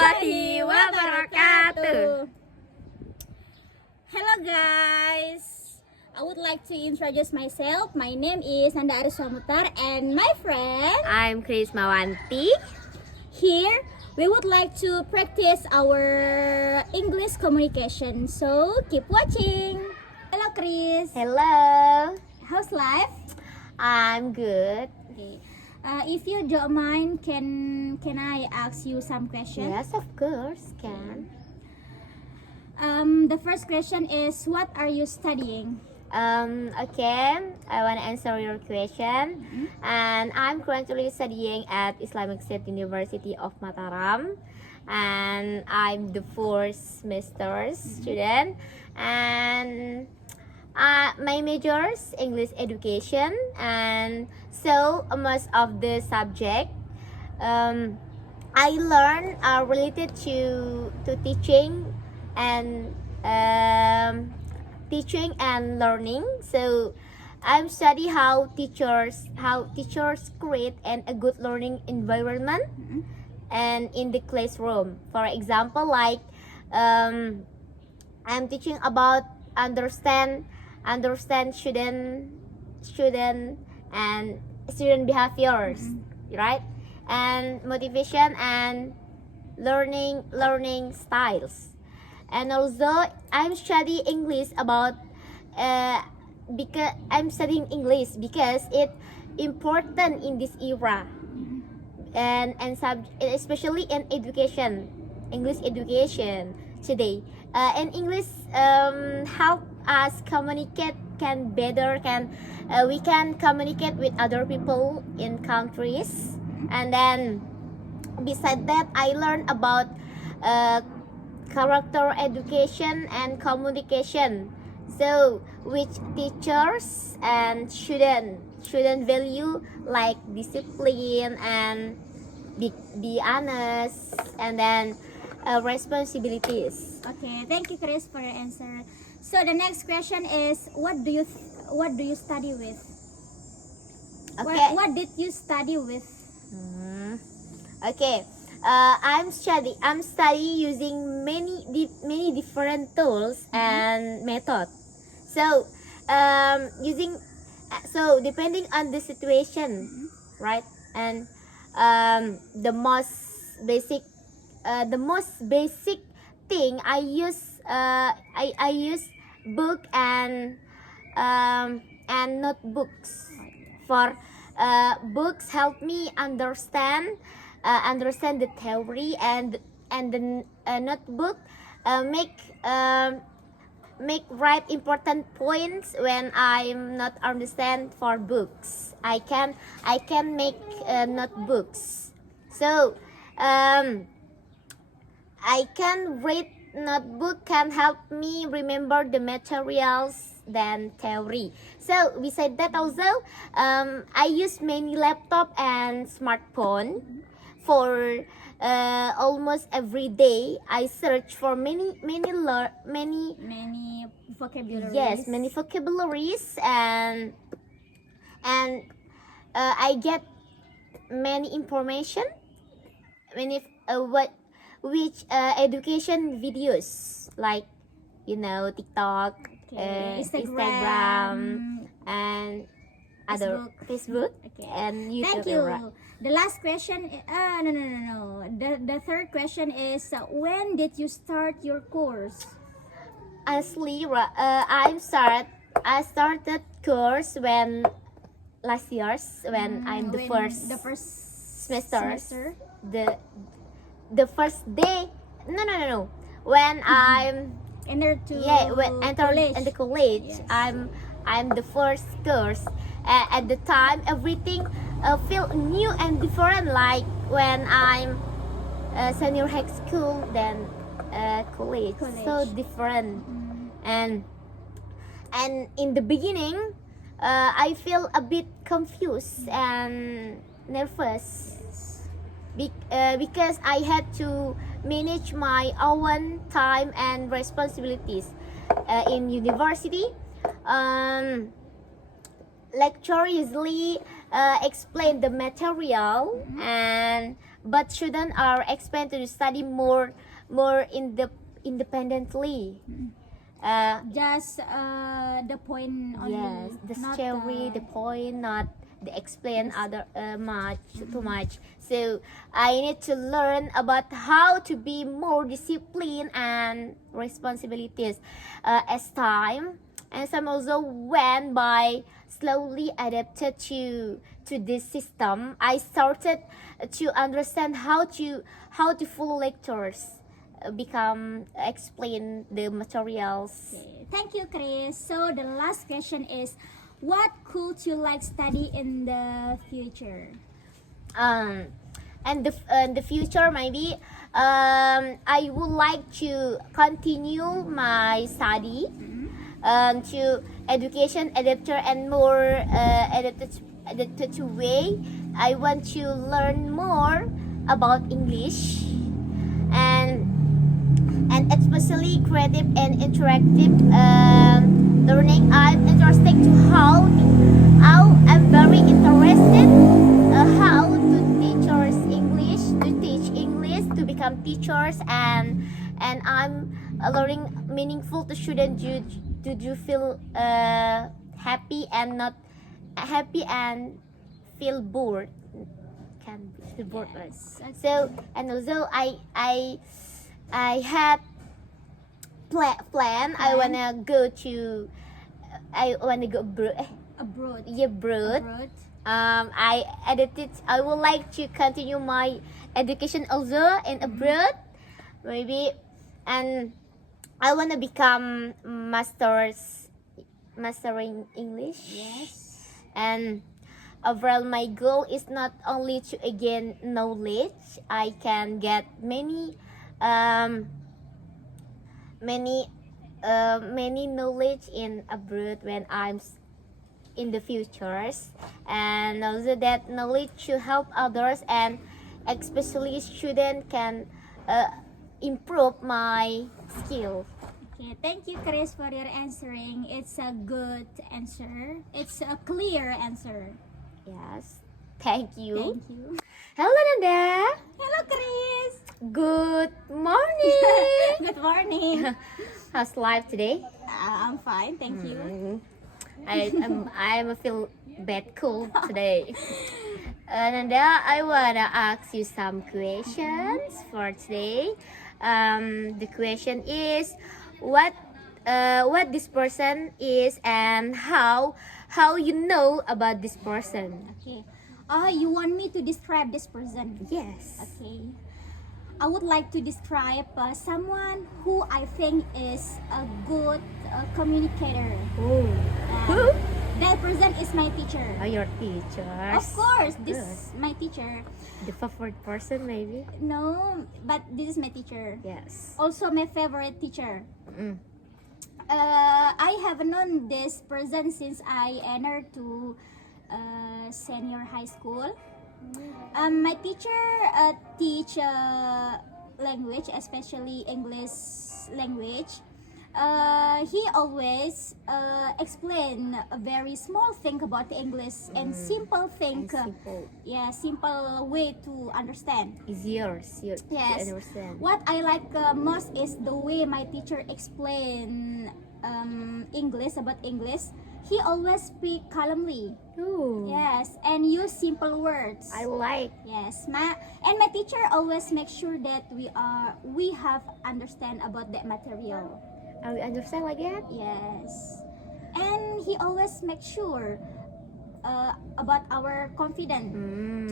warahmatullahi wabarakatuh. Hello guys, I would like to introduce myself. My name is Nanda Ariswamutar and my friend. I'm Krismawanti. Here we would like to practice our English communication. So keep watching. Hello Chris. Hello. How's life? I'm good. Okay. If you don't mind, can I ask you some questions? Yes, of course, can. The first question is, what are you studying? Okay, I want to answer your question. And I'm currently studying at Islamic State University of Mataram. And I'm the fourth semester student. And my majors English education, and so most of the subject I learn are related to teaching and learning. So I'm study how teachers create a good learning environment and in the classroom. For example, like I'm teaching about understand student and student behaviors, right? And motivation and learning styles. And also I'm studying English about because I'm studying English because it's important in this era and especially in education, English education today. And English help us communicate we can communicate with other people in countries. And then beside that, I learned about character education and communication. So which teachers and student value like discipline and be honest, and then responsibilities. Okay, thank you, Chris, for your answer. So the next question is, what do you study with? Okay. What did you study with? Okay. I'm study using many different tools and methods. So depending on the situation, right? And the most basic thing I use book and notebooks. For books help me understand the theory, and the notebook make write important points when I'm not understand for books. I can make notebooks. So I can read notebook can help me remember the materials than theory. So beside that also I use many laptop and smartphone for almost every day. I search for many vocabularies. Yes, many vocabularies, and I get many information, which education videos like TikTok, Instagram, and other Facebook Okay. and YouTube. Thank you. The last question, no. The third question is, when did you start your course? Honestly, I started course when last year's when I'm the first semester. The first day. No. When I'm Enter college. In the college, Yes. I'm the first course. At the time, everything feel new and different. Like when I'm senior high school, then college, so different. And in the beginning, I feel a bit confused and nervous. Because I had to manage my own time and responsibilities. In university, lecture usually explain the material, and but students are expected to study more independently. Just the point only. Yes, the not theory, the point, not the explain other too much. So I need to learn about how to be more disciplined and responsibilities as time. And some also went by slowly adapted to this system. I started to understand how to follow lectures, become explain the materials. Okay. Thank you, Chris. So the last question is, what could you like study in the future? And the future maybe I would like to continue my study to education adapter and more adapted to way. I want to learn more about English and especially creative and interactive learning. I'm interested to how I'm very interested how to teachers English to teach English to become teachers, and I'm learning meaningful to students. Do you feel happy and not happy and feel bored? Can feel bored, right? So and also I had plan. I wanna go to. I wanna go Abroad. abroad. Abroad. I edited. I would like to continue my education also in abroad, maybe, and I wanna become mastering English. Yes. And overall, my goal is not only to gain knowledge. I can get many knowledge in abroad when I'm in the futures, and also that knowledge to help others, and especially student can improve my skill. Okay, thank you, Chris, for your answering. It's a good answer. It's a clear answer. Yes, thank you. Thank you. Hello Nanda, Hello, Chris. good morning. Good morning. How's life today? I'm fine, thank you. I'm feel bad cold today. Nanda, I wanna ask you some questions for today. The question is, what this person is and how you know about this person? Okay. You want me to describe this person? Yes. Okay. I would like to describe someone who I think is a good communicator. Oh. Who? That person is my teacher. Oh, your teachers. Of course, this Good. is my teacher. The favorite person maybe. No, but this is my teacher. Yes. Also my favorite teacher. Mm. I have known this person since I entered to senior high school. My teacher teach language, especially English language. He always explain a very small thing about English and simple thing. And simple. Yeah, simple way to understand. Is yours. To Yes. understand. What I like most is the way my teacher explain English about English. He always speak calmly. Ooh. Yes, and use simple words. I like. Yes, my teacher always make sure that we have understand about that material. I understand like that. Yes, and he always make sure about our confidence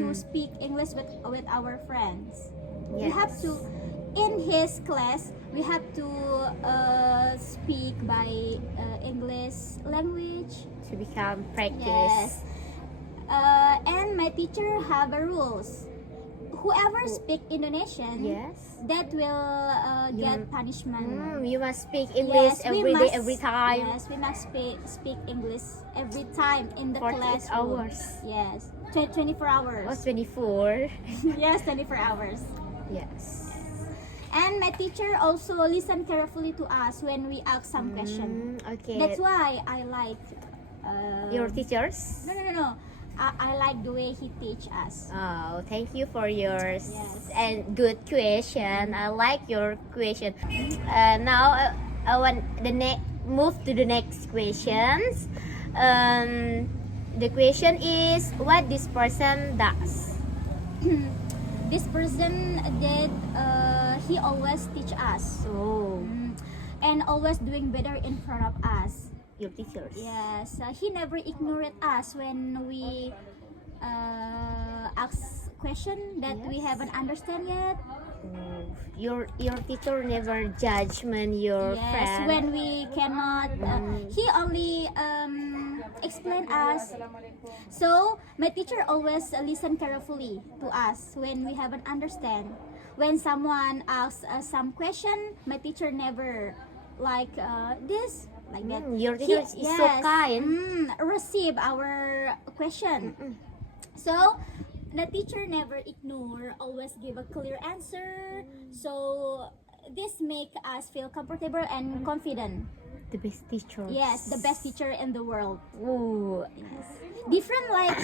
to speak English with our friends. We have Yes. to, in his class, we have to speak by English language. To become practice. Yes. And my teacher have a rules. Whoever speak Indonesian, Yes. that will You- get punishment. You must speak English Yes, we every day, must- every time. Yes, we must speak English every time in the 48 classroom. hours. Yes, 24 hours. Oh, 24. Yes, 24 hours. Yes. And my teacher also listen carefully to us when we ask some question. Okay. That's why I like. Your teachers? No. I like the way he teach us. Oh, thank you for your Yes. and good question. I like your question. Now I want move to the next questions. The question is what this person does. This person did he always teach us. Oh, And always doing better in front of us. your teachers. Yes, he never ignored us when we ask question that we Yes. haven't understand yet. Oh, your teacher never judgment your Yes, friend. when we cannot, he only explain us. So my teacher always listen carefully to us when we haven't understand. When someone asks some question, my teacher never like this like that. Your teacher is so kind. Receive our question. So the teacher never ignore, always give a clear answer. So this make us feel comfortable and confident. The best teacher. Yes, the best teacher in the world. Oh, Yes. Different like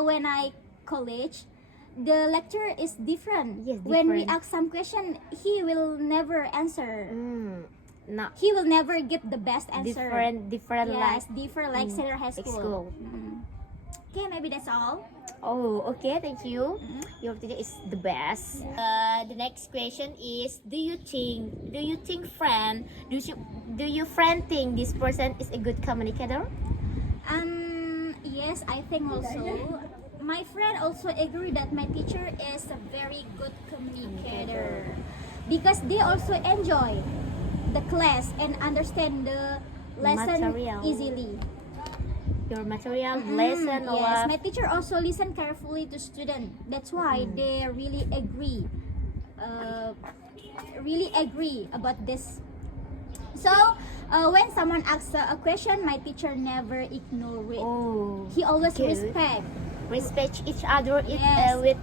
when I college, the lecture is different. Yes, When we different. ask some question, he will never answer. not He will never give the best answer. different Yes, like different like senior high like school. school. Okay, maybe that's all. Oh, okay, thank you. Your teacher is the best. The next question is: Do you think do you friend think this person is a good communicator? Yes, I think also. My friend also agree that my teacher is a very good communicator because they also enjoy the class and understand the lesson Material. easily. Your material lesson a Yes, lot. my teacher also listen carefully to student. That's why they really agree about this. So when someone asks a question, my teacher never ignore it. Oh, He always good. respect each other Yes. with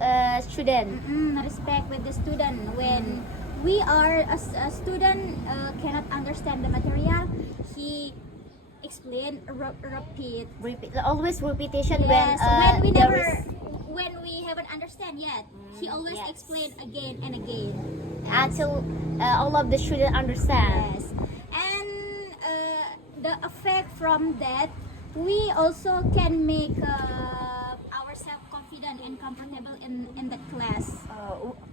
a student. respect with the student. When we are a student cannot understand the material, he explain, repeat. Always repetition Yes, when when we there never, is when we haven't understand yet, he always yes. explain again and again. until all of the students understand. Yes, and the effect from that, we also can make ourselves confident and comfortable in the class.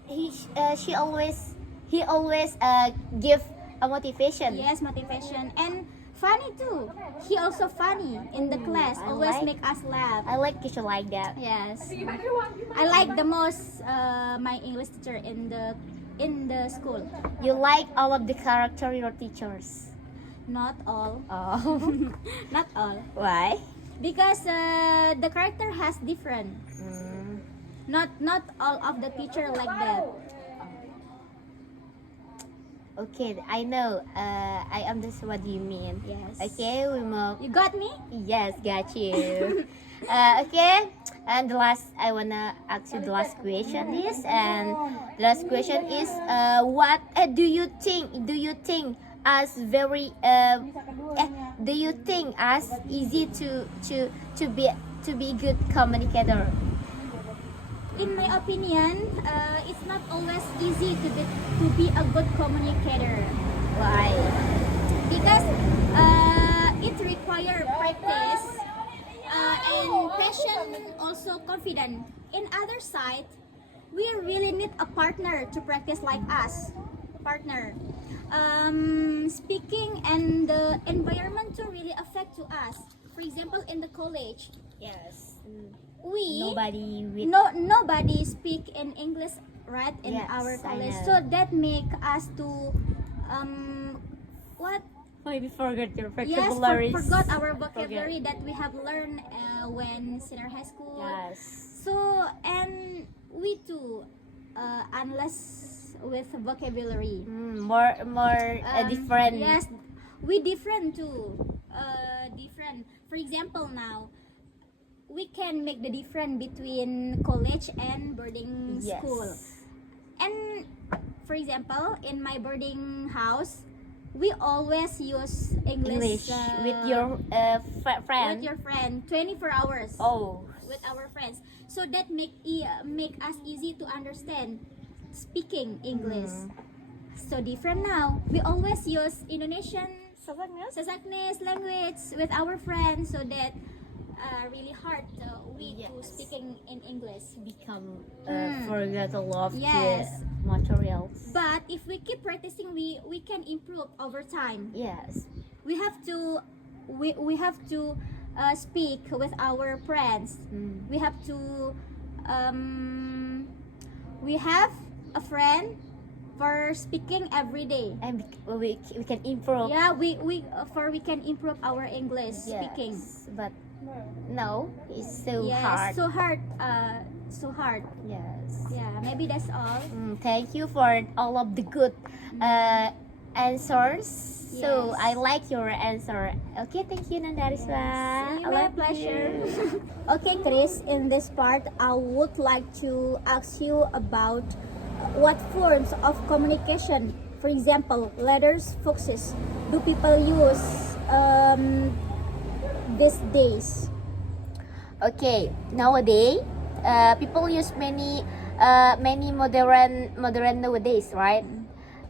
He always give a motivation. Yes, motivation and funny too. He also funny in the class. I Always like- make us laugh. I like teacher like that. Yes, I like the most my English teacher in the school. You like all of the character your teachers. Not all, Oh, not all, why? because the character has different. Not all of the teacher like that. Okay, I know. I understand what you mean. Yes. Okay, we move. You got me? Yes, got you. Okay, and I wanna ask you the last question is, and the last question is, what do you think? Do you think us very? Do you think us easy to be good communicator? In my opinion, it's not always easy to be a good communicator. Why? Because it requires practice and passion, also confidence. In other side, we really need a partner to practice like us. Partner. Speaking and the environment to really affect to us. For example, in the college, Yes. we Nobody with nobody speak in English, right, in Yes, our I college. know. So that make us to what maybe forget your yes vocabulary. forgot our vocabulary that we have learned when senior high school. Yes. So and we too unless with vocabulary. More different. Yes, we different too. Different. For example, now we can make the difference between college and boarding Yes. school. And for example, in my boarding house, we always use English, with your friend. with your friend 24 hours Oh, with our friends, so that make us easy to understand speaking English. So different now, we always use Indonesian Sasaknes language with our friends, so that really hard we to Yes. speaking in English. become forget a lot of Yes. the materials. But if we keep practicing, we can improve over time. Yes. We have to we have to speak with our friends. We have to we have a friend for speaking every day. And we can improve. Yeah, we can improve our English speaking. But no, it's so Yes, hard. so hard. Yes. Yeah, maybe that's all. Thank you for all of the good answers. So Yes. I like your answer. Okay, thank you, Nandariswa. I My love pleasure. you. Okay, Chris, in this part, I would like to ask you about what forms of communication, for example, letters, foxes, do people use these days? Okay, nowadays, people use many modern nowadays, right?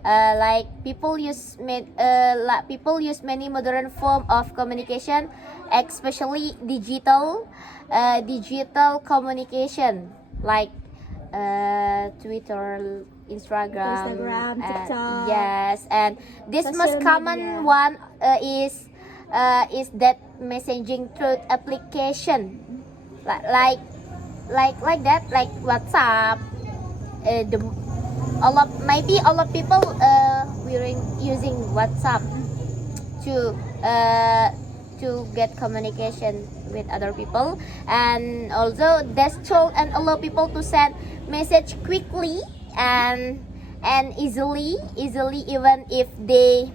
Like people use many modern form of communication, especially digital communication, like Twitter, Instagram, TikTok. yes, and this Social most common media. one is that messaging through application, like that, like WhatsApp. Maybe all of people using WhatsApp to get communication with other people, and also that's told and allow people to send message quickly and easily even if they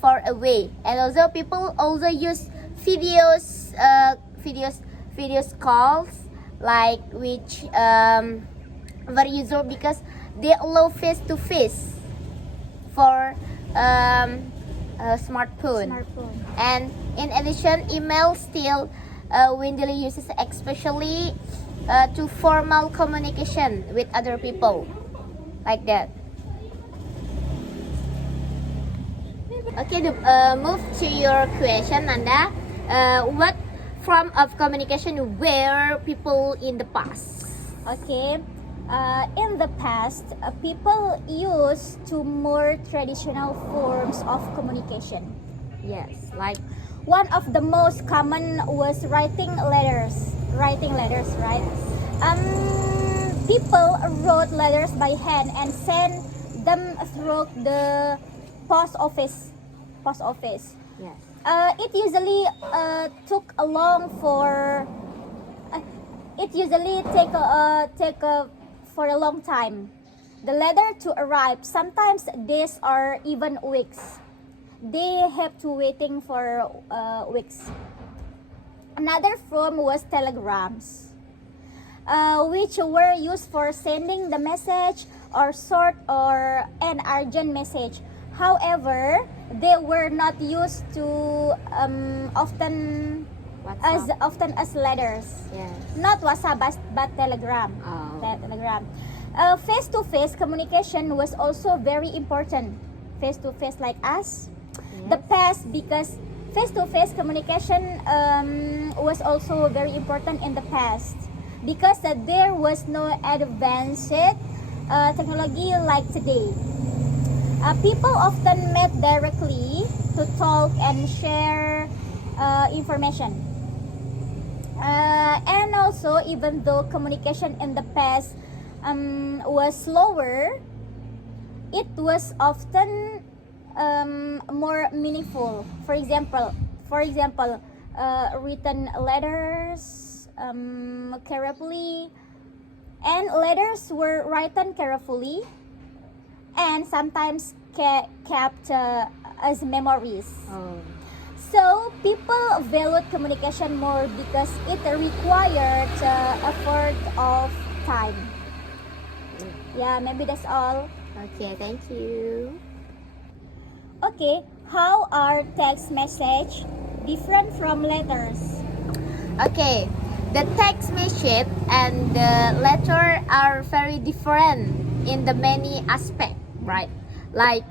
far away. And also people also use videos calls, like which very useful because they allow face to face for smartphone. And in addition, email still widely uses, especially to formal communication with other people, like that. Okay, move to your question, Nanda. What form of communication were people in the past? Okay. In the past, people used to more traditional forms of communication. Yes, like One of the most common was writing letters. Writing letters, right? People wrote letters by hand and sent them through the post office. yes. It usually took a long for. It usually take for a long time. The letter to arrive, sometimes days or even weeks. They have to waiting for weeks. Another form was telegrams, which were used for sending the message or short or an urgent message. However, they were not used to often as letters. Yes. Not WhatsApp but telegram. Oh. Telegram. Face-to-face communication was also very important. Face-to-face like us. The past, because face-to-face communication was also very important in the past, because there was no advanced technology like today. People often met directly to talk and share information. And also, even though communication in the past was slower, it was often more meaningful. For example, written letters carefully, and letters were written carefully, and sometimes kept as memories. Oh. So people valued communication more because it required effort of time. Yeah, maybe that's all. Okay, thank you. Okay, how are text message different from letters? Okay, the text message and the letter are very different in the many aspect, right? Like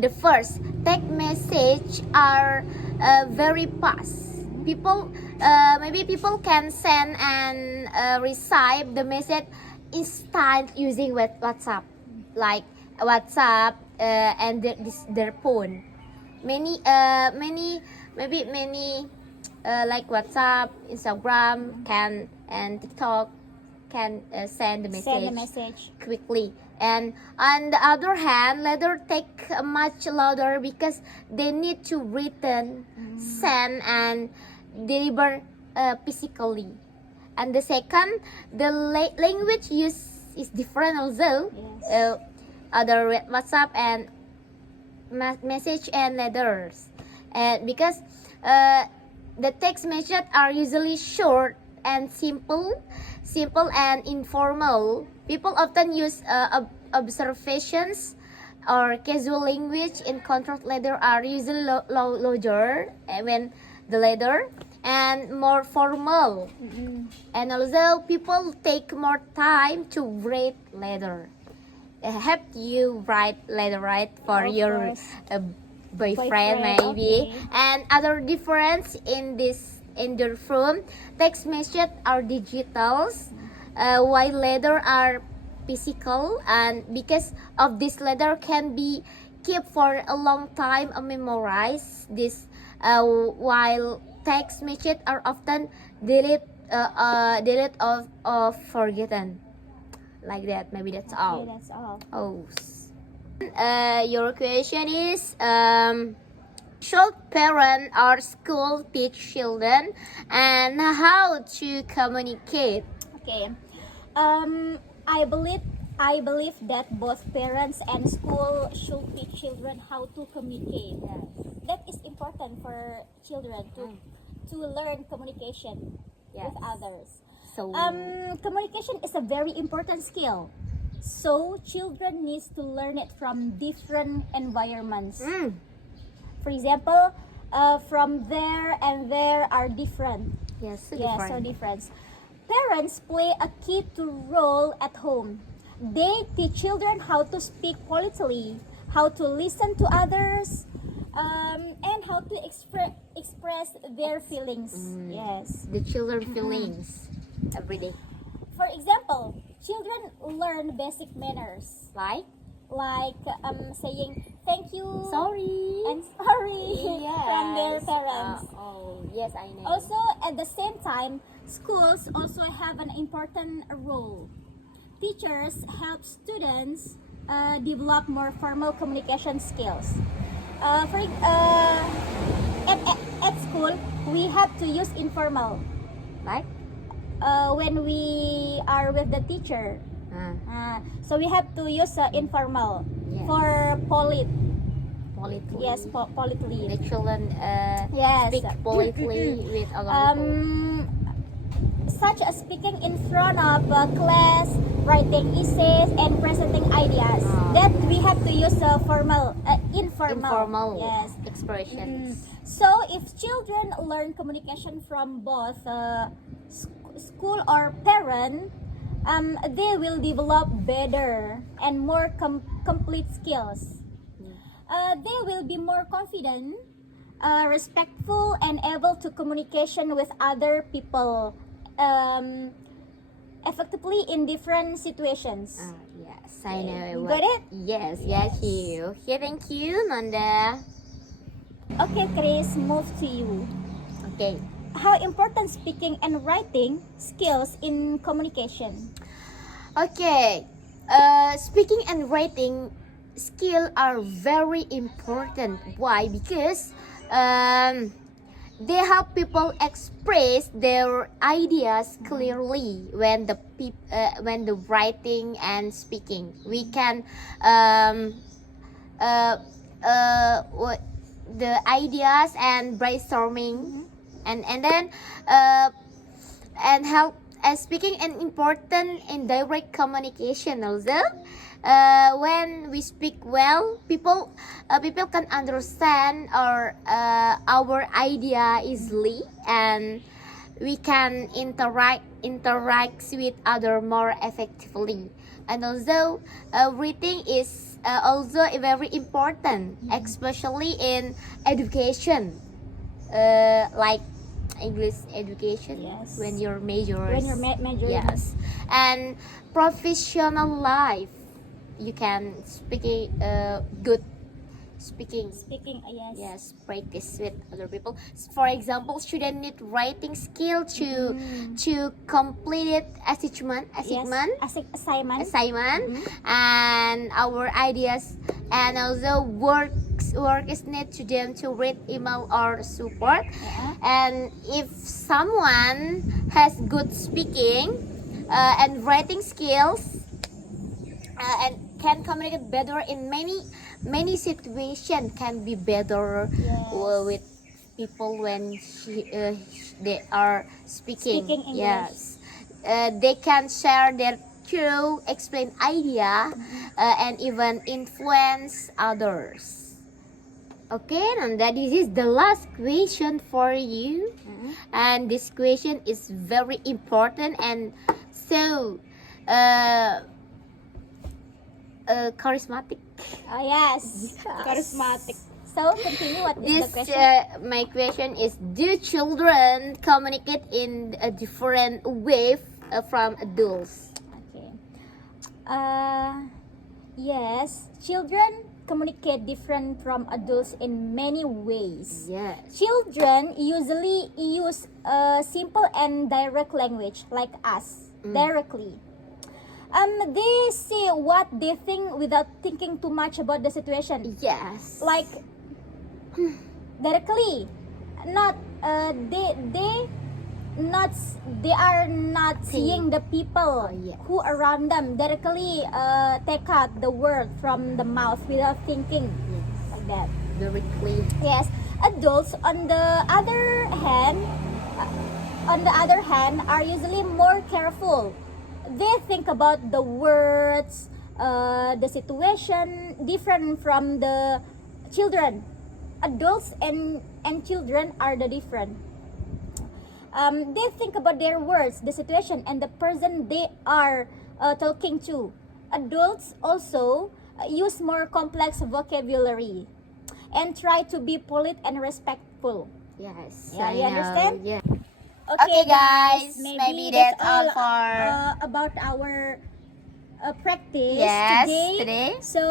the first text message are very fast. People, maybe people can send and receive the message instant using WhatsApp, like WhatsApp and their phone. Many like WhatsApp, Instagram can and TikTok can send the Send the message message. quickly. And on the other hand, letter take much longer because they need to written, send and deliver physically. And the second, the language use is different also. Yes. Other WhatsApp and message and letters, and because the text messages are usually short and simple and informal. People often use observations or casual language. In contrast, letter are usually larger when the letter and more formal. And also people take more time to read letter. Have you write letter, right, for Of your course. boyfriend Boyfriend, maybe? okay. And other difference in the room, text message are digitals, while letter are physical, and because of this letter can be kept for a long time and memorize this, while text message are often delete of forgotten, like that. Maybe that's Okay, all. that's all. Oh. Your question is should parent or school teach children and how to communicate? Okay. I believe that both parents and school should teach children how to communicate. That is important for children to learn communication Yes. with others. So Communication is a very important skill. So children needs to learn it from different environments. For example, from there and there are different. yes, so Yeah, so different. different. Parents play a key to role at home. They teach children how to speak politely, how to listen to others, and how to express their feelings. Yes. The children feelings every day, For example, children learn basic manners like like saying thank you sorry and sorry from their Yes. parents. Oh yes, I know. Also, at the same time, schools also have an important role. Teachers help students develop more formal communication skills. At school, we have to use informal Like when we are with the teacher. So we have to use informal Yes. for politely. yes, politely. The children Yes. speak politely with other people. Such as speaking in front of class, writing essays, and presenting ideas. That we have to use informal. Yes. Expressions. So if children learn communication from both school or parent, they will develop better and more complete skills. They will be more confident, respectful, and able to communication with other people effectively in different situations. Yes, I know. You what- got it? Yes, got you. Okay, thank you, Nanda. Okay, Chris, move to you. Okay. How important speaking and writing skills in communication? Okay. Speaking and writing skill are very important. Why? Because they help people express their ideas clearly when the writing and speaking. We can what the ideas and brainstorming and then and help speaking an important and direct communication also. When we speak well, people can understand our idea easily, and we can interact with other more effectively. And also, reading is also very important, especially in education, like English education. Yes. When you're majors. When you're majoring. Yes, and professional life, you can speak good speaking. Yes. Yes, practice with other people. For example, student need writing skill to complete assignment, Assignment. and our ideas, and also work is need to them to read email or support. Yeah. And if someone has good speaking and writing skills, and can communicate better in many situations, can be better Yes. with people when they are speaking. Speaking English. Yes, they can share their true, explain idea, and even influence others. Okay, and that is the last question for you. And this question is very important and so charismatic. Oh yes. Charismatic. So continue. What is This the question? my question is: do children communicate in a different way from adults? Okay. Yes, children communicate different from adults in many ways. Yes. Children usually use a simple and direct language like us, directly. They say what they think without thinking too much about the situation. Yes. Like directly, not they are not seeing the people yes. who around them, directly take out the word from the mouth without thinking, like that. Very clear. Yes, adults on the other hand are usually more careful. They think about the words, the situation different from the children. Adults and children are the different. They think about their words, the situation, and the person they are talking to. Adults also use more complex vocabulary and try to be polite and respectful. Yes. Yeah, I you know. understand? Yeah. Okay, guys, maybe that's all for about our practice Yes, today. today. So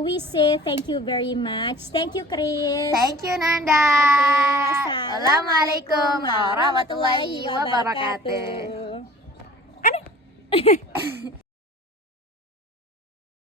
we say thank you very much. Thank you, Chris. Thank you, Nanda. Okay, Assalamualaikum warahmatullahi wabarakatuh.